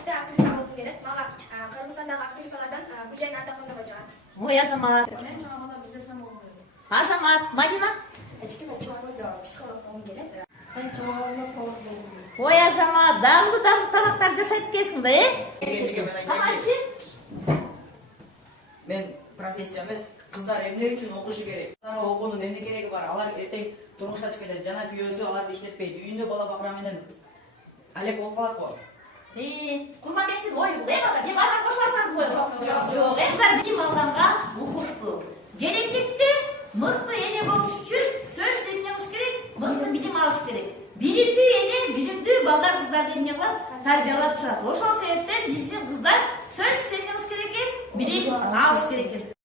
Келешекте актриса болгум келет. Мага Кыргызстандагы актрисалардан Гүлжан Атахонова жагат. Ой, Азамат. Мен мага бизнесмен болгум келет. Азамат, Мадина. Кичине чоңойдо психолог болгум келет. Мен чоңойдо повар болгум келет. Ой, Азамат, даңгы тамактар жасайт экенсиң да, Мен профессия эмес, кыздар эмне үчүн окушу керек? Кыздарга окуунун эмне кереги бар? Алар эртең турмушка чыгып кетет, жана күйөөсү аларды иштетпейт, үйүндө бала бакыра менен алек болуп калат го. Курманбектин ою бул, ада же баары кошуласыңар койгу. Жок, кыздар билим алганга укуктуу. Келечекте мыкты эне болуш үчүн сөзсүз эмне кылыш керек? Мыкты билим алыш керек. Билимдүү эне, билимдүү балдар кыздарды эмне кылат? Тарбиялап чыгат. Ошол себептен биздин кыздар сөзсүз эмне кылыш керек экен? Билим алыш керек экен.